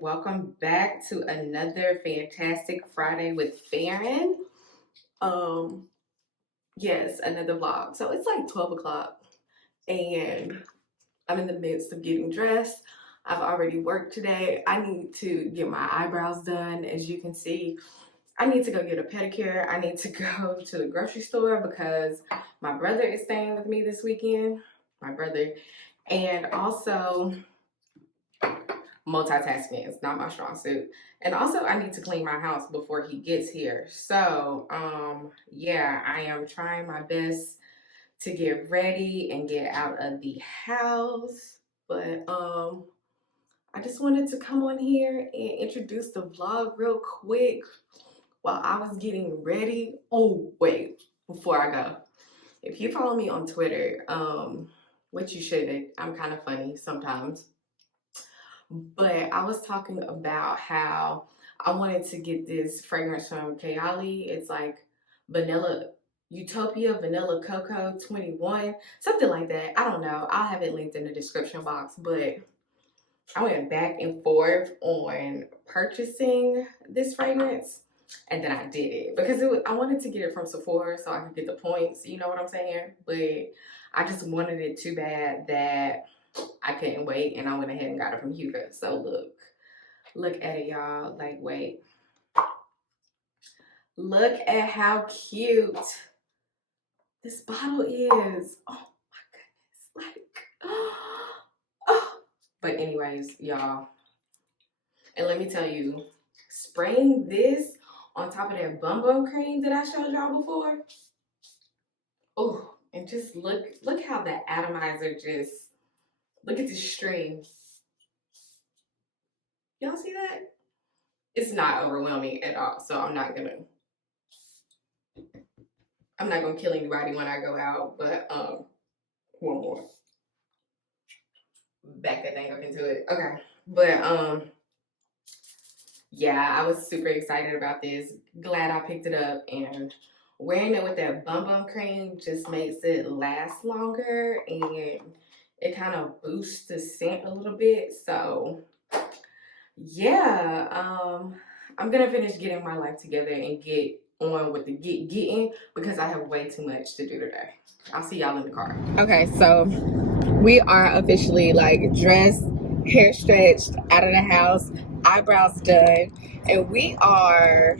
and welcome back to another fantastic Friday with Faren. Yes, another vlog. So it's like 12 o'clock and I'm in the midst of getting dressed. I've already worked today. I need to get my eyebrows done. As you can see, I need to go get a pedicure. I need to go to the grocery store because my brother is staying with me this weekend. My brother. And also, multitasking is not my strong suit. And also, I need to clean my house before he gets here. So, yeah, I am trying my best to get ready and get out of the house. But, I just wanted to come on here and introduce the vlog real quick while I was getting ready. Oh, wait, before I go. If you follow me on Twitter, which you shouldn't, I'm kind of funny sometimes. But I was talking about how I wanted to get this fragrance from Kayali. It's like vanilla Utopia Vanilla Cocoa 21, something like that. I don't know. I'll have it linked in the description box. But I went back and forth on purchasing this fragrance, and then I did it because I wanted to get it from Sephora so I could get the points. You know what I'm saying? But I just wanted it too bad that I couldn't wait, and I went ahead and got it from Hugo. So look at it, y'all. Like, wait, look at how cute this bottle is. Oh my goodness, like, oh. But anyways, y'all, and let me tell you, spraying this on top of that bum bum cream that I showed y'all before, oh, and just look how the atomizer just. Look at this stream. Y'all see that? It's not overwhelming at all. So I'm not gonna kill anybody when I go out, but one more. Back that thing up into it. Okay. But yeah, I was super excited about this. Glad I picked it up, and wearing it with that bum bum cream just makes it last longer, and it kind of boosts the scent a little bit. So yeah, I'm gonna finish getting my life together and get on with the getting because I have way too much to do today. I'll see y'all in the car. Okay, so we are officially like dressed, hair stretched, out of the house, eyebrows done, and we are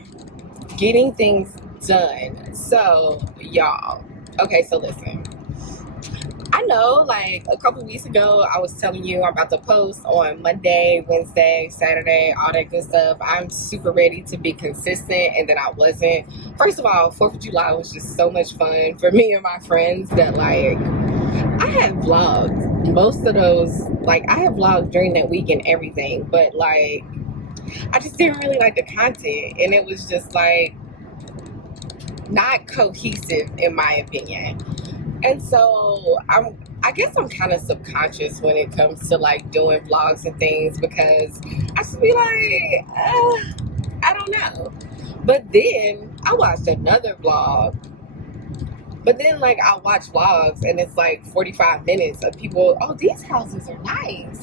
getting things done. So y'all, okay, so listen. I know, like a couple weeks ago, I was telling you I'm about to post on Monday, Wednesday, Saturday, all that good stuff. I'm super ready to be consistent, and then I wasn't. First of all, 4th of July was just so much fun for me and my friends that, like, I had vlogged. Most of those, like, I had vlogged during that week and everything, but, like, I just didn't really like the content, and it was just, like, not cohesive in my opinion. And so I guess I'm kind of subconscious when it comes to like doing vlogs and things because I just be like, I don't know. But then I watched another vlog. But then like I watch vlogs and it's like 45 minutes of people, oh, these houses are nice.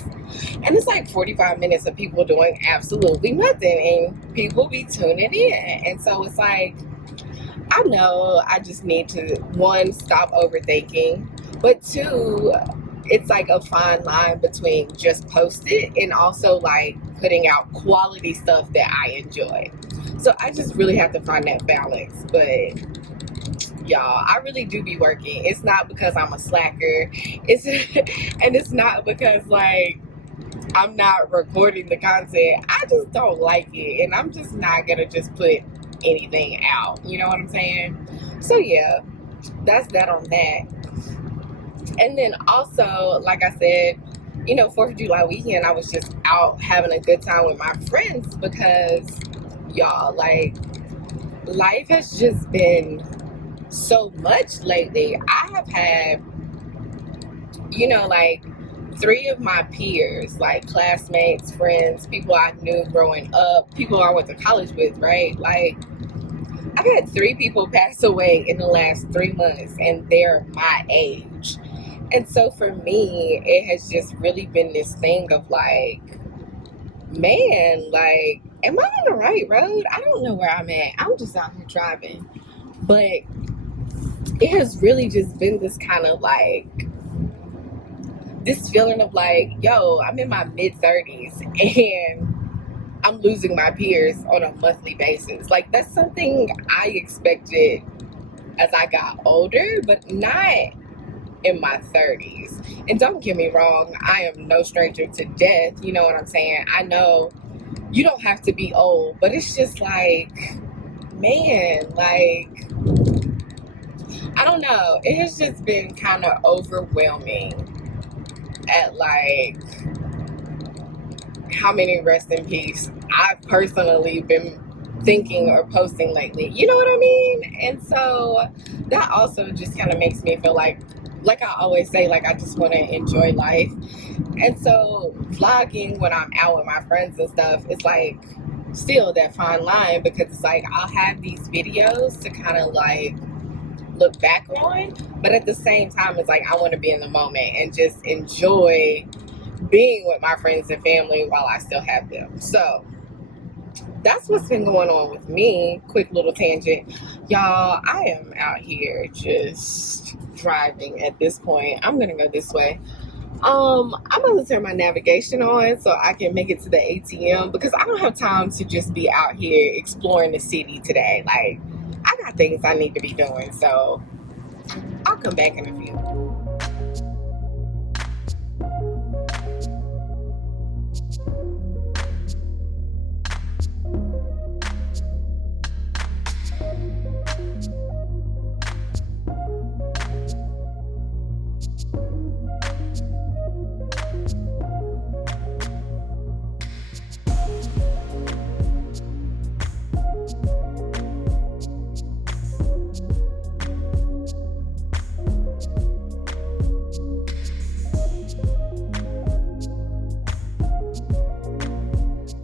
And it's like 45 minutes of people doing absolutely nothing and people be tuning in. And so it's like, I know I just need to, one, stop overthinking, but two, it's like a fine line between just post it and also like putting out quality stuff that I enjoy. So I just really have to find that balance. But y'all, I really do be working. It's not because I'm a slacker. And it's not because like I'm not recording the content. I just don't like it, and I'm just not gonna just put anything out, you know what I'm saying? So yeah, that's that on that. And then also, like I said, you know, 4th of July weekend, I was just out having a good time with my friends because y'all, like, life has just been so much lately. I have had, you know, like 3 of my peers, like classmates, friends, people I knew growing up, people I went to college with, right? Like, I've had 3 people pass away in the last 3 months, and they're my age. And so for me, it has just really been this thing of like man, like, am I on the right road? I don't know where I'm at. I'm just out here driving. But it has really just been this kind of like, this feeling of like, yo, I'm in my mid-30s and I'm losing my peers on a monthly basis. Like, that's something I expected as I got older, but not in my 30s. And don't get me wrong, I am no stranger to death. You know what I'm saying? I know you don't have to be old, but it's just like, man, like, I don't know. It has just been kind of overwhelming at like how many rest in peace I've personally been thinking or posting lately. You know what I mean? And so that also just kind of makes me feel like I always say, like, I just want to enjoy life. And so vlogging when I'm out with my friends and stuff, it's like still that fine line, because it's like I'll have these videos to kind of like look back on, but at the same time it's like I want to be in the moment and just enjoy being with my friends and family while I still have them. So that's what's been going on with me. Quick little tangent, y'all. I am out here just driving at this point. I'm gonna go this way. I'm gonna turn my navigation on so I can make it to the ATM, because I don't have time to just be out here exploring the city today. Like, I got things I need to be doing, so I'll come back in a few.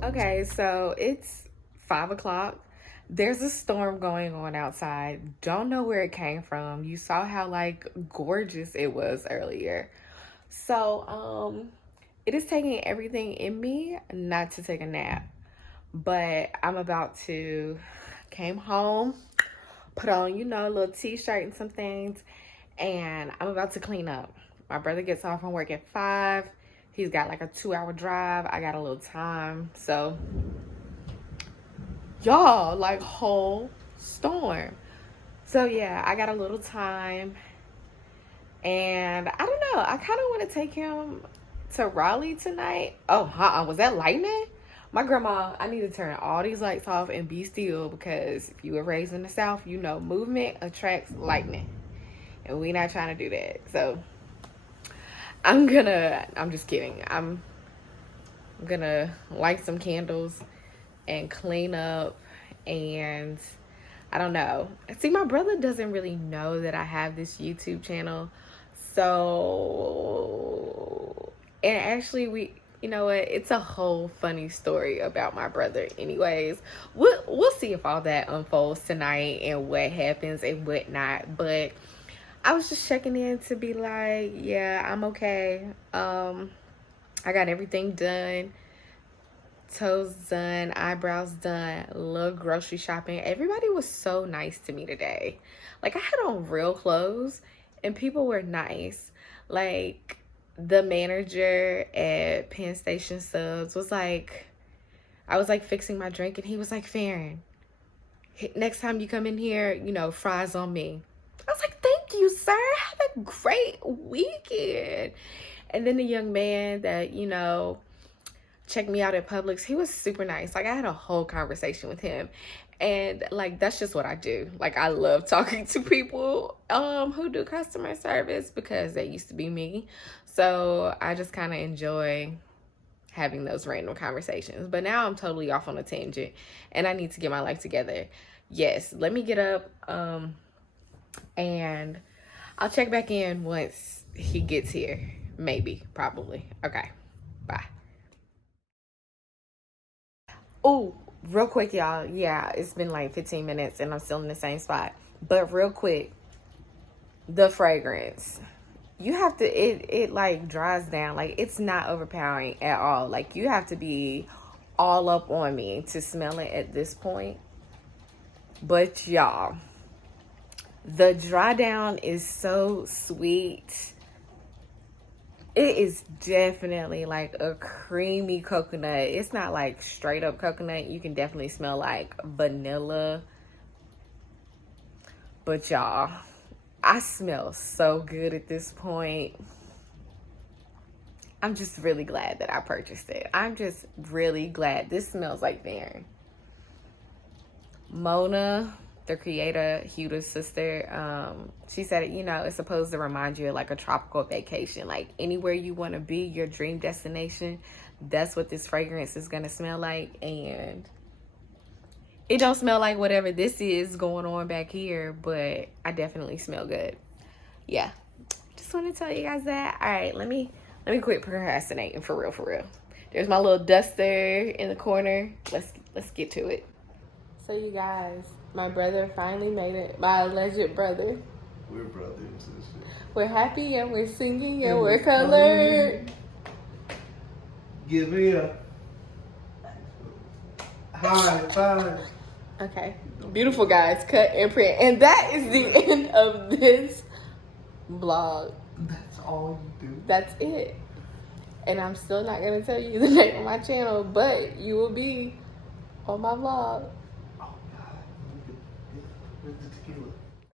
Okay, so it's 5 o'clock. There's a storm going on outside. Don't know where it came from. You saw how like gorgeous it was earlier. So it is taking everything in me not to take a nap. But I'm about to came home, put on, you know, a little t-shirt and some things, and I'm about to clean up. My brother gets off from work at 5. He's got like a 2-hour drive. I got a little time. So y'all, like, whole storm. So yeah, I got a little time, and I don't know, I kind of want to take him to Raleigh tonight. Oh, was that lightning? My grandma, I need to turn all these lights off and be still, because if you were raised in the South, you know movement attracts lightning, and we not trying to do that. So I'm just kidding. I'm gonna light some candles and clean up, and I don't know. See, my brother doesn't really know that I have this YouTube channel. So, and actually you know what? It's a whole funny story about my brother anyways. We'll see if all that unfolds tonight and what happens and whatnot. But I was just checking in to be like, yeah, I'm okay. I got everything done. Toes done, eyebrows done, little grocery shopping. Everybody was so nice to me today. Like, I had on real clothes and people were nice. Like, the manager at Penn Station Subs was like, I was like fixing my drink, and he was like, Faren, next time you come in here, you know, fries on me. I was like, thank you, sir. Have a great weekend. And then the young man that, you know, checked me out at Publix, he was super nice. Like, I had a whole conversation with him, and like, that's just what I do. Like, I love talking to people who do customer service, because that used to be me. So I just kind of enjoy having those random conversations. But now I'm totally off on a tangent, and I need to get my life together. Yes, let me get up, and I'll check back in once he gets here. Maybe, probably. Okay, bye. Oh, real quick, y'all. Yeah, it's been like 15 minutes and I'm still in the same spot. But real quick, the fragrance. You have to, it like dries down. Like, it's not overpowering at all. Like, you have to be all up on me to smell it at this point. But y'all, the dry down is so sweet. It is definitely like a creamy coconut. It's not like straight up coconut. You can definitely smell like vanilla. But y'all, I smell so good at this point. I'm just really glad that I purchased it. I'm just really glad. This smells like Faren. Mona, the creator, Huda's sister, she said, you know, it's supposed to remind you of like a tropical vacation. Like anywhere you want to be, your dream destination, that's what this fragrance is going to smell like. And it don't smell like whatever this is going on back here, but I definitely smell good. Yeah, just want to tell you guys that. All right, let me quit procrastinating for real. There's my little duster in the corner. Let's get to it. So you guys, my brother finally made it. My alleged brother. We're brothers and shit. We're happy and we're singing and we're colored. Give me a high five. Okay. Beautiful, guys. Cut and print. And that is the end of this vlog. That's all you do. That's it. And I'm still not going to tell you the name of my channel, but you will be on my vlog.